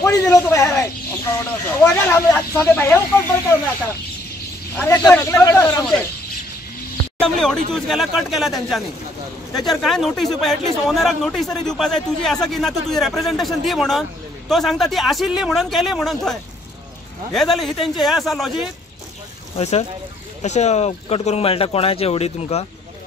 कोणी दिलं होतं बाहेर ऑडी चूज केला कट केला त्यांच्यानी त्याच्यावर काय नोटीस एटलीस्ट ओनराक नोटीस तरी दिवपा जाय तुझी असं की ना तू तुझी रिप्रेझेंटेशन दी म्हणून तो सांगता ती आशिल्ली म्हणून केली म्हणून थंय हे झाले ही त्यांचे हे असा लॉजिक हय सर अशें कट करूंक मेळटा कोणाचे ऑडी तुमकां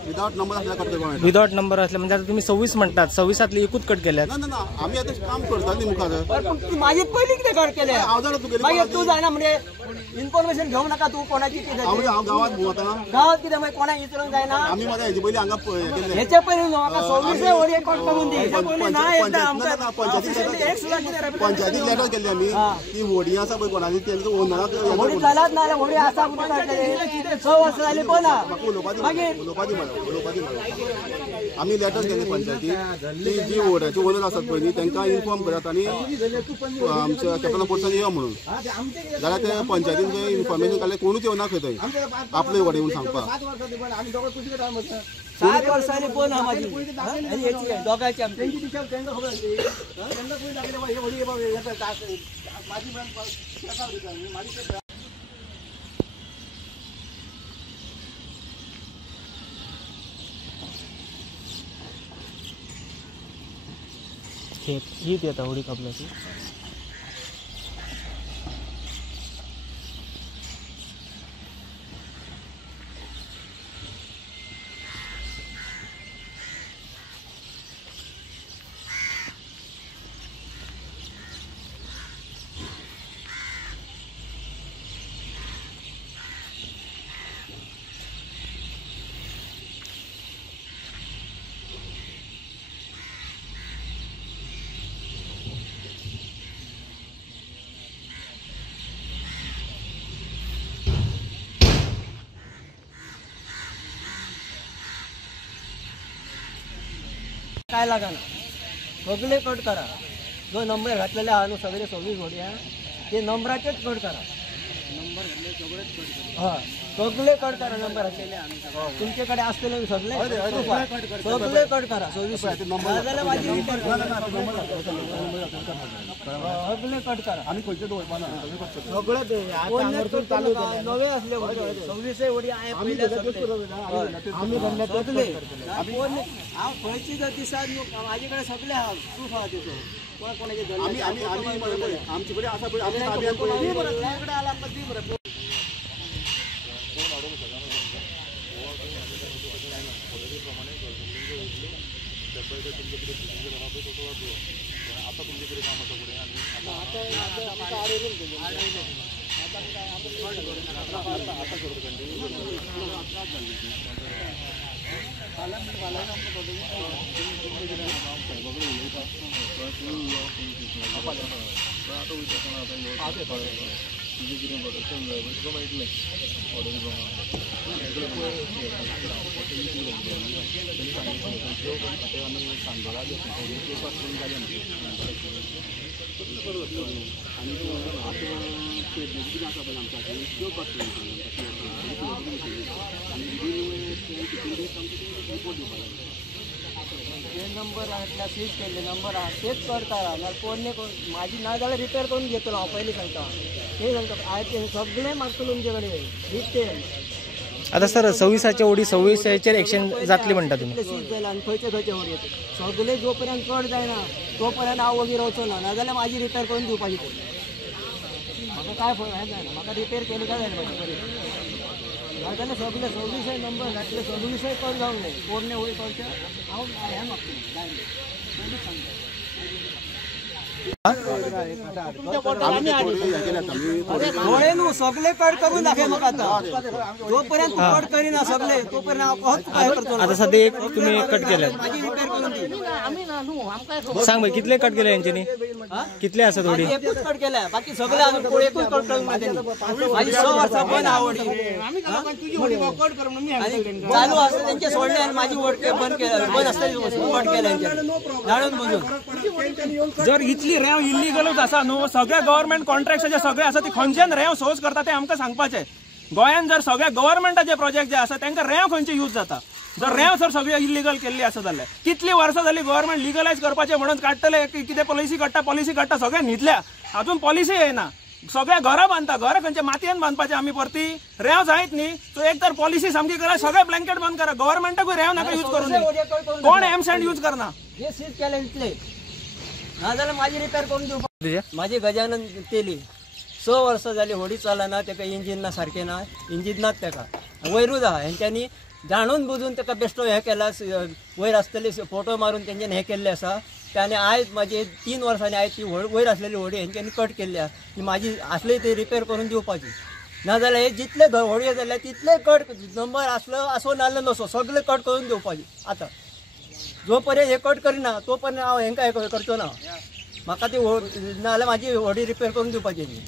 विदाउट नंबर असल्या कट करपाक मेळटा विदाउट नंबर असले म्हणजे आता तुम्ही 26 म्हणतात 26तली एकूच कट केल्यात ना ना ना आम्ही आता काम करता न्ही मुखार माझी पहिली कितें कट केले हांव जाणा तूं मागीर तू जायना म्हणजे इन्फॉर्मेशन घेवंक नाका तू कोणाची कितें हांव गांवांत भोंवता गावात कितें मागीर कोणाक विचारूंक जायना आमी मरे हेजे पयलीं हांगा हेचे पयलीं न्हू म्हाका 26 ऑडी कट करून दी हेचे पयलीं ना एकदा आमकां पंचायतीक लेटर केल्ली आमी ती व्हडी आसा पळय कोणाची तेंका ओनराक व्हडी चलत ना जाल्यार व्हडी आसा म्हणून काडटले 6 वर्सां जालीं पळना उलोवपाची आमी लेटर केले पंचायतीक ती जी व्हडाची ओनर आसात पळय न्ही तांकां इन्फॉर्म करात आनी आमच्या कॅप्टन पोस्टान यो म्हणून जाल्यार ते पंचायतीन जे इन्फॉर्मेशन काडलें कोणूच येवना खंय थंय आपले व्हडे म्हणून सांगपाक 7 वर्सांनी पळय ना म्हाजी दोगांची आमची ही येता ऑडी कापल्याची काय लागना सगळे कट करा जो नंबर घातलेले आहा न्हू सगळे 26 व्हडी ते नंबराचेच कट करा हय सगळे कट करा नंबर घातलेले तुमचे कडेन आसतले सगळे कट करा 26 नाजाल्यार माझी सगळे कट करा आनी खंयचे दवरपाना सगळे चालू नवे असले 26 व्हडी आमी सगळे हांव खंयची जर दिसात म्हाजे कडेन सगळे आहा प्रूफ आहा तेचो कोणाचे आमचे कडेन आसा पळय आमी ताब्यात पळय आला दी बरें नंबर सीज केले नंबर आहा तेच कट करा ना कोण माझी ना जाल्यार रिपेअर करून घेतलो हांव पयलीं सांगता ते सांगता आयज सगळे मागतलो तुमचे कडेन डिटेल आता सर 26चे ऑडी 26चेर एक्शन जातली म्हणटा तुमी सीज जालें आनी खंयचे खंयचे व्हडी सगळे जो पर्यंत कट जायना तो पर्यंत हांव वगीर रावचो ना नाजाल्यार म्हाजी रिपेअर करून दिवपाची पडली म्हाका काय फरक जायना म्हाका रिपेअर केली काय जालें म्हाजे कडेन नाजाल्यार सगळे 26 नंबर घातले 26 कट जावंक जाय कोण व्हडी करचे हांव हें मागता डोळे न्हू सगळे कट करून दाखय म्हाका आता जोपर्यंत कट करिना सगळे तोपर्यंत हांव काय करतो आता सध्या एक तुम्ही कट केले माझी रिपेअर करून दी सांग भाई कितले कट केले यांच्यानी कितले असत ऑडी एकूच कट केला बाकी सगळे अजून एकूच कट करून माझी 6 वर्सां बंद आवडी चालू असते त्यांचे सोडले आणि माझी वोट बंद असते वोट केले जाणून बघून जर इतली रेंव इल्लीगलूच आसा न्हू सगळे गव्हर्नमेंट कॉन्ट्रॅक्ट सगळे आसा ती खंयच्यान रेंव सोर्स करता ते आमकां सांगपाचें गोंयान जर सगळ्या गव्हर्नमेंटाचे प्रोजेक्ट जे आसा तांकां रेंव खंयचे यूज जाता जर रेंव सर सगळे इलिगल केल्ली आसा जाल्यार कितली वर्सां जाली गव्हर्नमेंट लिगलायज करपाचें म्हणून काडटले कितें पॉलिसी काडटा सगळे न्हिदल्या अजून पॉलिसी येना सगळे घरां बांदता घरां खंयचे मातयेन बांदपाचे आमी परती रेंव जायत न्ही सो एक तर पॉलिसी सामकी करा सगळे ब्लँकेट बंद करा गव्हर्नमेंटाकूय रेंव नाका यूज करून दी कोण एमसँड यूज करना हे सीज केले इतले नाजाल्यार माझी रिपेअर करून दिवपा माझी गजानन तेली 6 वर्सां जाली होडी चलना ताका इंजीन ना सारकें ना इंजीन नाच ताका वयरूच आहा हेंच्यांनी जाणून बुजून ताका बेश्टो हें केला वयर आसतले फोटो मारून तेंच्यांनी हें केल्लें आसा त्याने आयज माझी 3 वर्सांनी आयज ती वयर आसलेली होडी हेंच्यांनी कट केल्ली आसा ती माझी आसली ती रिपेअर करून दिवपाची नाजाल्यार हे जितले होडयो जाल्यार तितले कट नंबर आसलो नासलो नसो सगळे कट करून दिवपाची आतां जो पर्यंत हे कट करिना तो पर्यंत हांव हेंकां हे करचो ना म्हाका ती नाजाल्यार म्हाजी होडी रिपेअर करून दिवपाची न्ही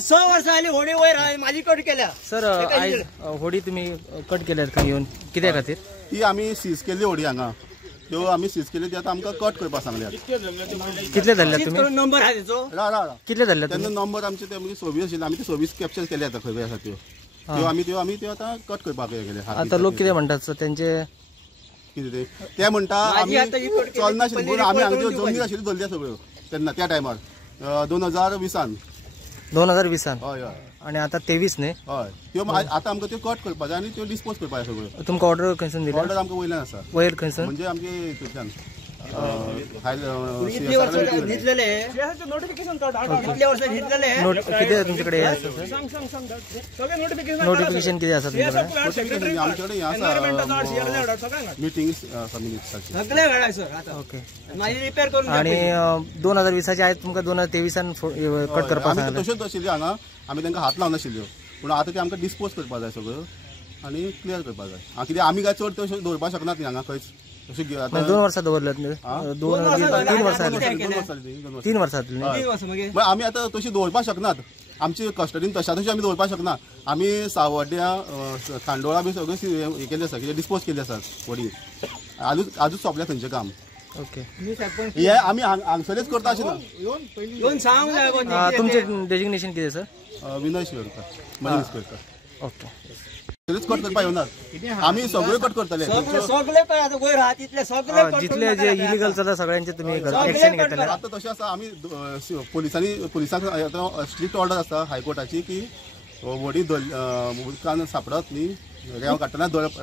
स वर्सां जाली होडी वयर माझी कट केल्या सर आयज होडी तुम्ही कट केल्यात खंय येवन कित्या खातीर ही आमी सीज केल्ली होडी हांगा त्यो आमी सीज केल्ली ती आतां आमकां कट करपाक सांगल्यात कितले धरल्यात तुम्ही नंबर आहा तेचो रा कितले धरल्यात तेन्ना नंबर आमचे ते आमची सर्वीस आशिल्ली आमी ती सर्वीस कॅप्चर केल्या आतां खंय आसा त्यो आमी त्यो आतां कट करपाक हे केले आता लोक कितें म्हणटात सर तेंचे कितें ते म्हणटा आमी चलनाशिल्ली पूण आमी हांगा त्यो जमनी आशिल्ल्यो धरल्या सगळ्यो तेन्ना त्या टायमार 2020 2020 हय हय आणि आता 23 न्ही हय त्यो आतां आमकां त्यो कट करपाक जाय आनी त्यो डिस्पोज करपाक जाय सगळ्यो तुमकां ऑर्डर खंयसून दिली ऑर्डर आमकां वयल्यान आसा वयर खंयसून म्हणजे आमचे हितूंतल्यान कितले वर्सां घेतलेले नोटिफिकेशन कितले वर्सां घेतलेले किती तुमच्याकडे हे आसा सर सगळे नोटिफिकेशन नोटिफिकेशन किती आसा तुमच्याकडे आमच्याकडे हे आसा मिटींग कम्युनिटीसाठी सगळे वेळा सर आता ओके माझी रिपेअर करून आणि 2020 चे आयज तुमकां 2023 कट करपाक आमी तश्योच आशिल्ल्यो हांगा आमी तांकां हात लावन नाशिल्ल्यो पूण आतां ते आमकां डिस्पोज करपाक जाय सगळ्यो आनी क्लियर करपाक जाय कित्याक आमी काय चड तश्यो दवरपाक शकनात न्ही हांगा खंयच तशें 2 वर्सां दवरल्यात न्ही 3 वर्सां 3 वर्सां मागीर आमी आतां तशी दवरपाक शकनात आमची कस्टडीन तशा तशी आमी दवरपाक शकना आमी सावड्ड्या खांडोळा बी सगळे हे केल्ले आसा कितें डिस्पोज केल्ले आसात वडी आजूच सोंपल्या थंयचें काम ओके हे आमी हांगसरच करता अशें ना येवन सांग जाय तुमचें डेजिग्नेशन कितें सर विनय शिवरकर मनीस करता ओके कट करपाक येवनात आमी सगळ्यो कट करतले सगळे काय आता वयर आहा तितले सगळे जितले जे इलिगल चलता सगळ्यांचे तुम्ही एक्शन घेतले आतां तशें आसा आमी पुलिसांक स्ट्रिक्ट ऑर्डर आसा हायकोर्टाची की वडी उदकान सापडत न्ही रेंव काडटना धरप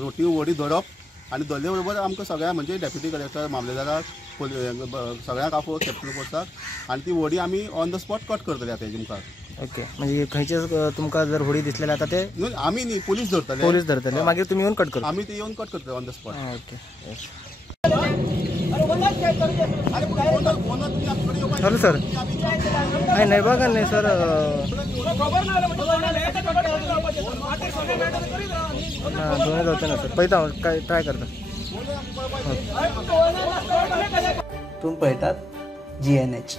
रोटी वडी धरप आनी धरले बरोबर आमकां सगळ्या म्हणजे डेप्युटी कलेक्टर मामलेदाराक सगळ्यांक आफो कॅप्टन पोस्टाक आनी ती वडी आमी ऑन द स्पॉट कट करतले आतां हेजे मुखार ओके म्हणजे खंयचे तुमकां जर होडी दिसलेले आता ते आमी न्ही पुलीस धरतले मागीर तुम्ही येवन कट करता आमी ते येवन कट करतले on the spot okay hello sir नाही बघा नाही सर दोन जावचे ना सर पळयता काय ट्राय करता तुम्ही पळयतात GNH